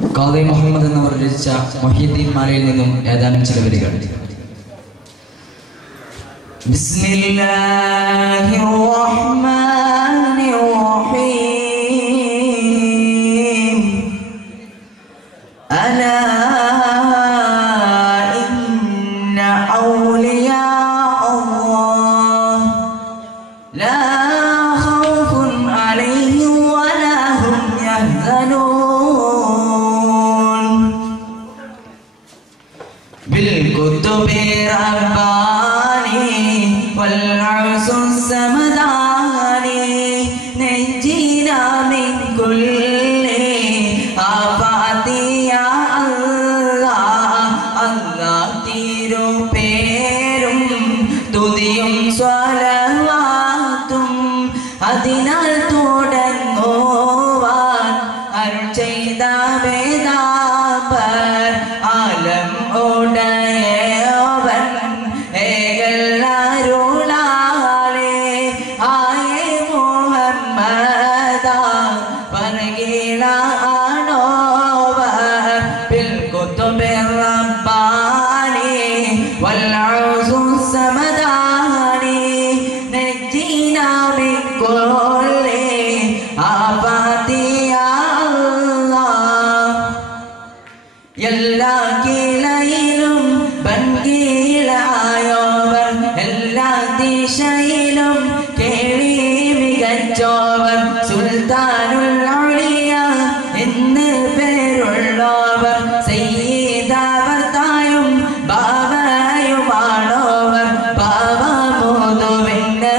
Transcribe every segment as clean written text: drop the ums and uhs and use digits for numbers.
ഖാദി മുഹമ്മദ് എന്നവർ രചിച്ച മുഹ്യിദ്ദീൻ മാലയിൽ നിന്നും ഏതാനും ചില വരികൾ. ബിസ്മില്ലാഹിർ റഹ്മാനിർ റഹീം അലാ ഇന്ന ഔലിയാ അല്ലാഹ് ലാ ഖൗഫുൻ അലൈഹിം വലാ ഹും യഹ്സനൂൻ ബിൽ കുതുബി റബ്ബാനി والعرس السمداني نجينا من كل آفات يا الله الله തിരു പേരും തുതിയും സ്വലവാത്തും അതിനാൽ തുടങ്ങുവാൻ അരുൾ ചെയ്ത വേദാപർ ആലം ഉടയവൻ എല്ലാ കിളയിലും ഭംഗിയിലായോവർ എല്ലാ ദിശയിലും കേളി മികച്ചോവർ സുൽത്താനുൽ ഔലിയ എന്ന് പേരുള്ളവർ സയ്യിദവർ തായും ബാബയുമാണോവർ ബാബ മോദുവിന്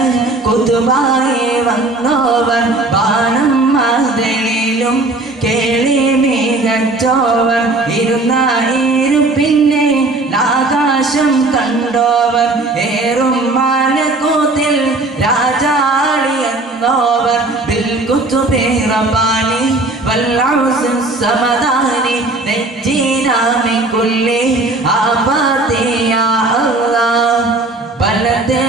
കുതുബായി വന്നോവർ ബാണം മദലിലും കേളി മികച്ചോവർ ഇരുന്ന ഇരുപ്പിന്നെ ആകാശം കണ്ടോവർ ഏറും മാലക്കൂത്തിൽ രാജാളി എന്നോവർ ബിൽ കുതുബി റബ്ബാനി വൽ ഔസ് സമദാനി നജ്ജിനാ മിൻ കുല്ലി ആഫാതി യാ അല്ലാഹ് ബലത്തെ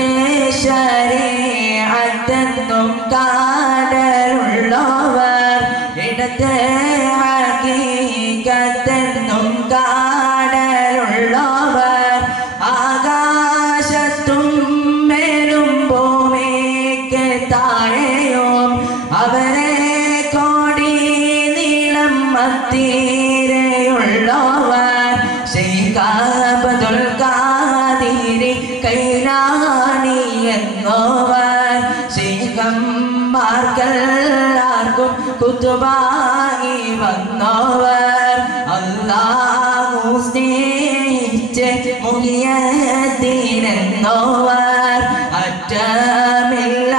ശരീഅത്തെന്നും കാടലുള്ളവർ ഇടത്തെ ഹഖീഖത്തെന്നും കാടലുള്ളവർ ആകാശത്തും മേലും ഭൂമിക്ക് താഴെയും അവരെ കോടി നീളം മത്തീരയുള്ളവർ ശൈഖ് അബ്ദുൽ ഖാദിരി കൈലാനി എന്നോവർ ശൈഖന്മാർക്കെല്ലാവർക്കും കുതുബായി വന്നോവർ അല്ലാഹു സ്നേഹിച്ച് മുഹിയദ്ദീൻ എന്നോവർ അറ്റമില്ല